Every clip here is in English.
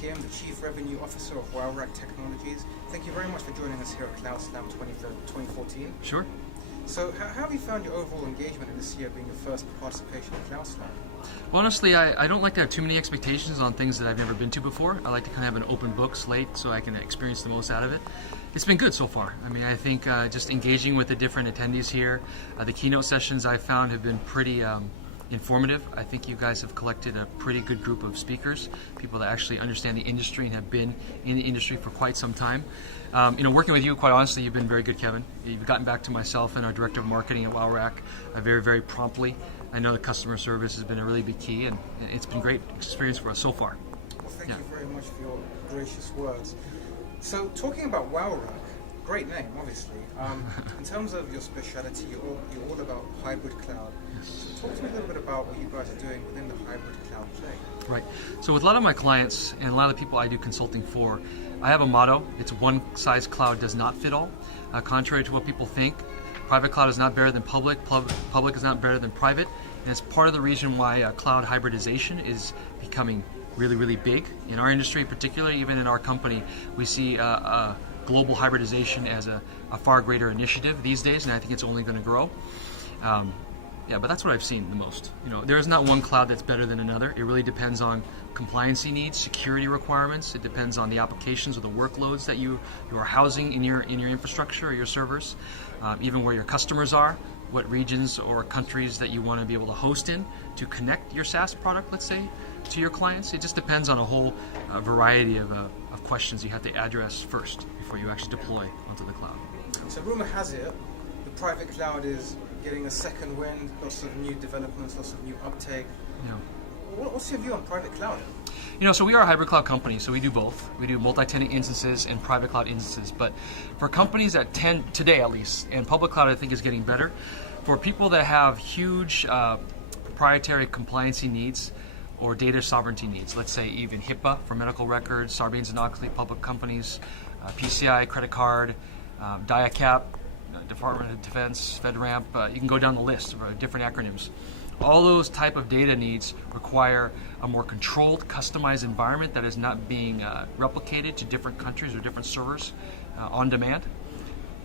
Kimm, the Chief Revenue Officer of Wowrack Technologies. Thank you very much for joining us here at Cloud Slam 2014. Sure. So how have you found your overall engagement in this year being your first participation in Cloud Slam? Honestly, I don't like to have too many expectations on things that I've never been to before. I like to kind of have an open book slate so I can experience the most out of it. It's been good so far. I mean, I think just engaging with the different attendees here, the keynote sessions I've found have been pretty informative. I think you guys have collected a pretty good group of speakers, people that actually understand the industry and have been in the industry for quite some time. Working with you, quite honestly, you've been very good, Kevin. You've gotten back to myself and our Director of Marketing at Wowrack very, very promptly. I know the customer service has been a really big key, and it's been a great experience for us so far. Well, thank you very much for your gracious words. So, talking about Wowrack, great name, obviously. In terms of your speciality, you're all about hybrid cloud. So talk to me a little bit about what you guys are doing within the hybrid cloud play. Right. So with a lot of my clients and a lot of the people I do consulting for, I have a motto. It's one size cloud does not fit all. Contrary to what people think, private cloud is not better than public. Public is not better than private. And it's part of the reason why cloud hybridization is becoming really, really big. In our industry, particularly, even in our company, we see global hybridization as a far greater initiative these days, and I think it's only going to grow. But that's what I've seen the most. There is not one cloud that's better than another. It really depends on compliancy needs, security requirements. It depends on the applications or the workloads that you are housing in your infrastructure or your servers, even where your customers are, what regions or countries that you want to be able to host in to connect your SaaS product, let's say, to your clients. It just depends on a whole variety of questions you have to address first before you actually deploy onto the cloud. So rumor has it, the private cloud is getting a second wind, lots of new developments, lots of new uptake. Yeah. What's your view on private cloud? So we are a hybrid cloud company, so we do both. We do multi-tenant instances and private cloud instances. But for companies that tend, today at least, and public cloud I think is getting better, for people that have huge proprietary compliancy needs or data sovereignty needs, let's say even HIPAA for medical records, Sarbanes-Oxley, public companies, PCI, credit card, DIACAP, Department of Defense, FedRAMP, you can go down the list of different acronyms. All those type of data needs require a more controlled, customized environment that is not being replicated to different countries or different servers on demand.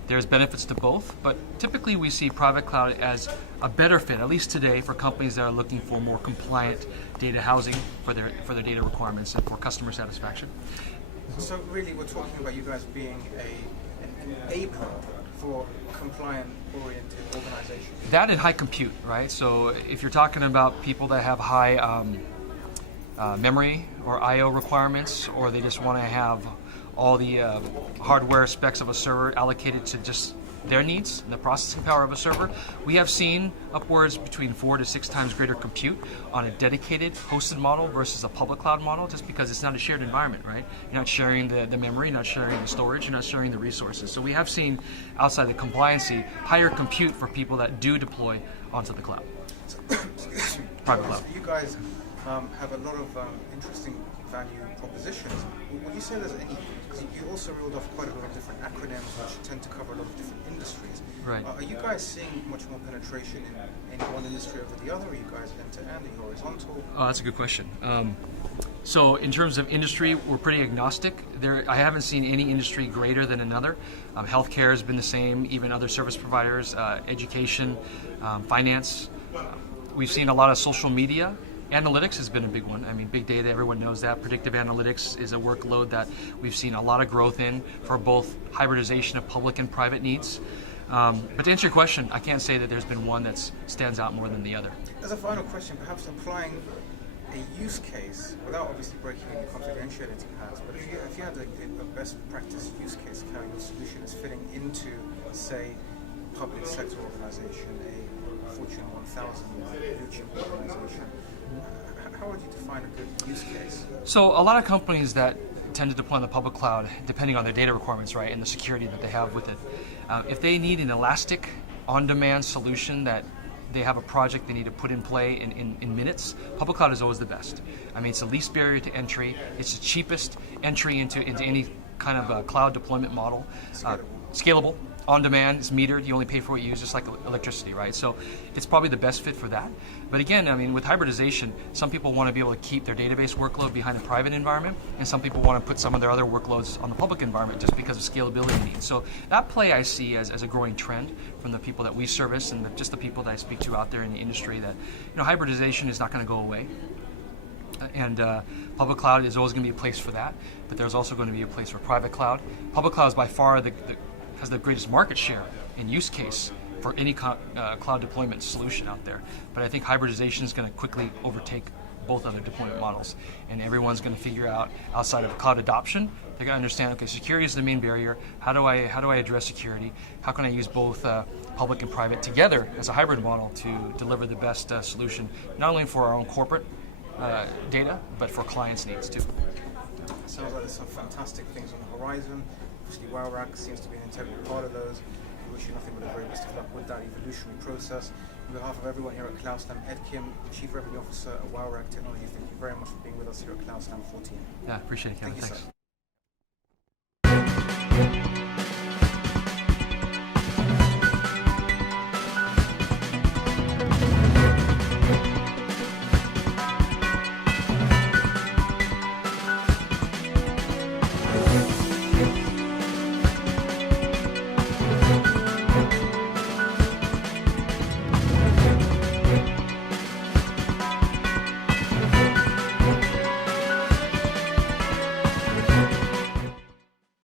There's benefits to both, but typically we see private cloud as a better fit, at least today, for companies that are looking for more compliant data housing for their data requirements and for customer satisfaction. So really we're talking about you guys being an enabler for compliant-oriented organizations. That and high compute, right? So if you're talking about people that have high memory or I/O requirements, or they just want to have all the hardware specs of a server allocated to just their needs and the processing power of a server, we have seen upwards between 4 to 6 times greater compute on a dedicated hosted model versus a public cloud model, just because it's not a shared environment, right? You're not sharing the memory, you're not sharing the storage, you're not sharing the resources. So we have seen, outside the compliancy, higher compute for people that do deploy onto the cloud. Private cloud. So you guys have a lot of interesting value propositions. Would you say there's any, because you also reeled off quite a lot of different acronyms which tend to cover a lot of different industries. Right. Are you guys seeing much more penetration in any one industry over the other? Are you guys end-to-end, are you horizontal? Oh, that's a good question. So in terms of industry, we're pretty agnostic. I haven't seen any industry greater than another. Healthcare has been the same, even other service providers, education, finance. We've seen a lot of social media. Analytics has been a big one. I mean, big data, everyone knows that. Predictive analytics is a workload that we've seen a lot of growth in for both hybridization of public and private needs. But to answer your question, I can't say that there's been one that stands out more than the other. As a final question, perhaps applying a use case, without obviously breaking any confidentiality paths, but if you had a best practice use case of how your solution is fitting into, say, public sector organization, a Fortune 1000 blue chip organization, how would you define a good use case? So a lot of companies that tend to deploy on the public cloud, depending on their data requirements, right, and the security that they have with it, if they need an elastic, on-demand solution that they have a project they need to put in play in minutes, public cloud is always the best. I mean, it's the least barrier to entry. It's the cheapest entry into any kind of a cloud deployment model. Scalable. on demand, it's metered, you only pay for what you use, just like electricity, right? So it's probably the best fit for that. But again, I mean, with hybridization, some people want to be able to keep their database workload behind a private environment, and some people want to put some of their other workloads on the public environment just because of scalability needs. So that play I see as a growing trend from the people that we service and just the people that I speak to out there in the industry, that hybridization is not going to go away. And public cloud is always going to be a place for that, but there's also going to be a place for private cloud. Public cloud is by far has the greatest market share in use case for any cloud deployment solution out there. But I think hybridization is going to quickly overtake both other deployment models, and everyone's going to figure out, outside of cloud adoption, they're going to understand, okay, security is the main barrier. How do I address security? How can I use both public and private together as a hybrid model to deliver the best solution, not only for our own corporate data, but for clients' needs too. Sounds like there's some fantastic things on the horizon. Obviously, Wowrack seems to be an integral part of those. We wish you nothing but the very best of luck with that evolutionary process. On behalf of everyone here at CloudSlam, Ed Kimm, Chief Revenue Officer at Wowrack Technology, thank you very much for being with us here at CloudSlam 14. Yeah, appreciate it, Kevin. Thank you, Thanks. sir.